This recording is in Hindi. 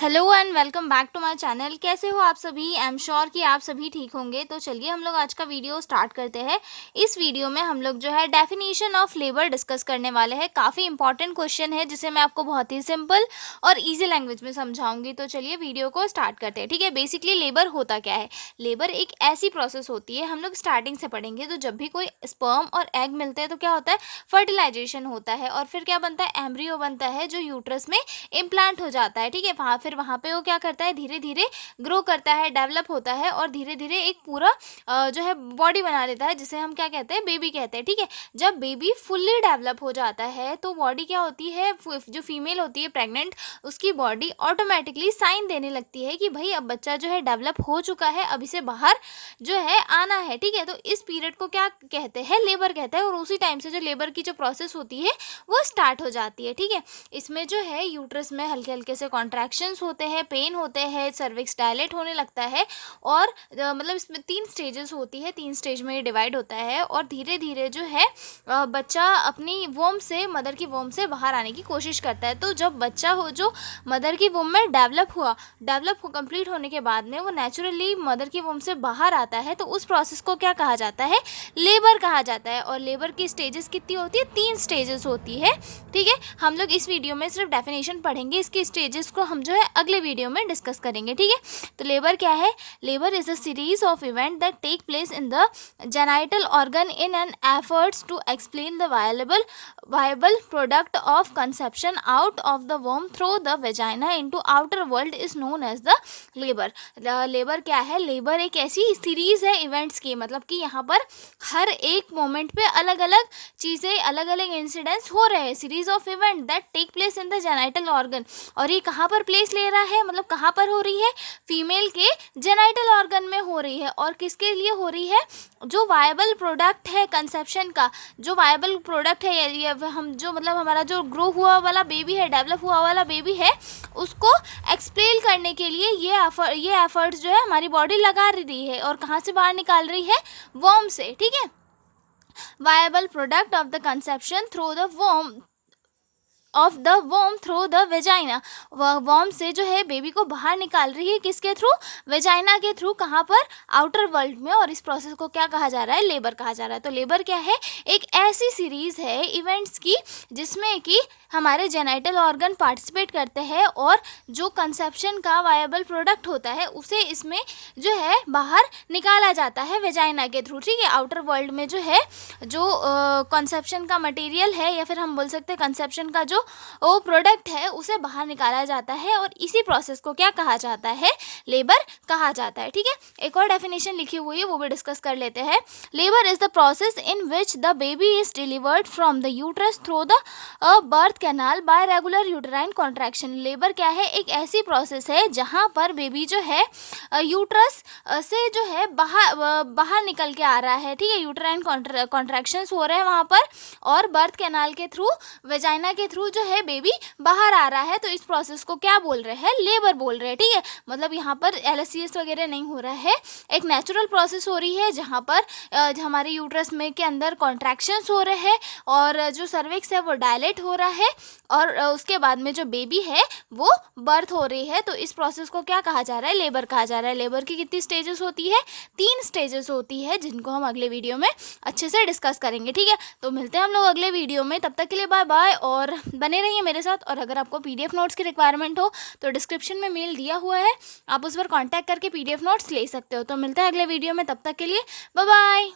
Hello and welcome back to my channel. कैसे हो आप सभी? आई एम श्योर कि आप सभी ठीक होंगे। तो चलिए हम लोग आज का वीडियो स्टार्ट करते हैं। इस वीडियो में हम लोग जो है डेफिनेशन ऑफ लेबर डिस्कस करने वाले हैं। काफ़ी इंपॉर्टेंट क्वेश्चन है जिसे मैं आपको बहुत ही सिंपल और इजी लैंग्वेज में समझाऊंगी। तो चलिए वीडियो को स्टार्ट करते हैं। ठीक है, बेसिकली लेबर होता क्या है? लेबर एक ऐसी प्रोसेस होती है, हम लोग स्टार्टिंग से पढ़ेंगे। तो जब भी कोई स्पर्म और एग मिलते हैं तो क्या होता है? फर्टिलाइजेशन होता है और फिर क्या बनता है? एम्ब्रियो बनता है जो यूट्रस में इम्प्लांट हो जाता है। ठीक है, फिर वहाँ पे वो क्या करता है? धीरे धीरे ग्रो करता है, डेवलप होता है और धीरे धीरे एक पूरा जो है बॉडी बना लेता है, जिसे हम क्या कहते हैं? बेबी कहते हैं। ठीक है, जब बेबी फुल्ली डेवलप हो जाता है तो बॉडी क्या होती है? जो फीमेल होती है प्रेग्नेंट, उसकी बॉडी ऑटोमेटिकली साइन देने लगती है कि भाई अब बच्चा जो है डेवलप हो चुका है, अब इसे बाहर जो है आना है। ठीक है, तो इस पीरियड को क्या कहते हैं? लेबर कहते हैं। और उसी टाइम से जो लेबर की जो प्रोसेस होती है वो स्टार्ट हो जाती है। ठीक है, इसमें जो है यूट्रस में हल्के हल्के से कॉन्ट्रैक्शंस होते हैं, पेन होते हैं, सर्विक्स डायलेट होने लगता है और मतलब इसमें 3 स्टेजेस होती है, 3 स्टेज में ये डिवाइड होता है और धीरे धीरे जो है बच्चा अपनी वोम से, मदर की वोम से बाहर आने की कोशिश करता है। तो जब बच्चा हो जो मदर की वोम में डेवलप हो कंप्लीट होने के बाद में वो नेचुरली मदर की वोम से बाहर आता है, तो उस प्रोसेस को क्या कहा जाता है? लेबर कहा जाता है। और लेबर की स्टेजेस कितनी होती है? 3 स्टेजेस होती है। ठीक है, हम लोग इस वीडियो में सिर्फ डेफिनेशन पढ़ेंगे, इसके स्टेजेस को हम जो है अगले वीडियो में डिस्कस करेंगे। ठीक है, तो लेबर क्या है? Labour is a series of event that take place in the genital organ in an efforts to explain the viable product of conception out of the womb through the vagina into outer world is known as the labour. Labour क्या है? लेबर एक ऐसी सीरीज है इवेंट्स की, मतलब कि यहाँ पर हर एक मोमेंट पे अलग अलग चीज़ें, अलग अलग इंसिडेंट्स हो रहे हैं, series of event that take place in the genital organ. और ये कहाँ पर प्लेस ले रहा है? मतलब कहाँ पर हो रही है? फीमेल के जेनाइटल ऑर्गन में हो रही है। और किसके लिए हो रही है? जो वायबल प्रोडक्ट है कंसेप्शन का, जो वायबल प्रोडक्ट है, ये हम जो मतलब हमारा जो ग्रो हुआ वाला बेबी है, डेवलप हुआ वाला बेबी है, उसको एक्सप्लेन करने के लिए ये एफर्ट्स जो है हमारी बॉडी लगा रही है। और कहाँ से बाहर निकाल रही है? वॉर्म से। ठीक है, viable product of the conception through the womb through the vagina. वॉर्म से जो है बेबी को बाहर निकाल रही है, किसके थ्रू? वेजाइना के थ्रू। कहाँ पर? आउटर वर्ल्ड में। और इस प्रोसेस को क्या कहा जा रहा है? लेबर कहा जा रहा है। तो लेबर क्या है? एक ऐसी सीरीज है इवेंट्स की जिसमें कि हमारे जेनाइटल ऑर्गन पार्टिसिपेट करते हैं और जो कंसेप्शन का वायबल प्रोडक्ट होता है उसे इसमें जो है बाहर निकाला जाता है वेजाइना के थ्रू। ठीक है, आउटर वर्ल्ड में जो है जो कंसेप्शन का मटेरियल है, या फिर हम बोल सकते हैं कंसेप्शन का जो वो प्रोडक्ट है, उसे बाहर निकाला जाता है और इसी प्रोसेस को क्या कहा जाता है? लेबर कहा जाता है। ठीक है, एक और डेफिनेशन लिखी हुई है, वो भी डिस्कस कर लेते हैं। Labour is the process in which the baby is delivered from the uterus through the birth canal bye regular uterine contraction. Labour क्या है? एक ऐसी प्रोसेस है जहाँ पर बेबी जो है यूट्रस से जो है बाहर निकल के आ रहा है। ठीक है, यूटराइन कॉन्ट्रैक्शंस हो रहे हैं वहाँ पर और बर्थ कैनाल के थ्रू, वेजाइना के थ्रू जो है बेबी बाहर आ रहा है। तो इस प्रोसेस को क्या बोल रहे हैं? लेबर बोल रहे हैं। ठीक है, मतलब यहाँ पर LSCS वगैरह नहीं हो रहा है, एक नेचुरल प्रोसेस हो रही है जहाँ पर हमारे यूट्रस में के अंदर कॉन्ट्रैक्शंस हो रहे हैं और जो सर्विक्स है वो डायलेट हो रहा है और उसके बाद में जो बेबी है वो बर्थ हो रही है। तो इस प्रोसेस को क्या कहा जा रहा है? लेबर कहा जा रहा है। लेबर की कितनी स्टेजेस होती है? 3 स्टेजेस होती है, जिनको हम अगले वीडियो में अच्छे से डिस्कस करेंगे। ठीक है, तो मिलते हैं हम लोग अगले वीडियो में, तब तक के लिए बाय बाय और बने रहिए मेरे साथ। और अगर आपको PDF नोट्स की रिक्वायरमेंट हो तो डिस्क्रिप्शन में मेल दिया हुआ है, आप उस पर कॉन्टैक्ट करके PDF नोट्स ले सकते हो। तो मिलते हैं अगले वीडियो में, तब तक के लिए बाय बाय।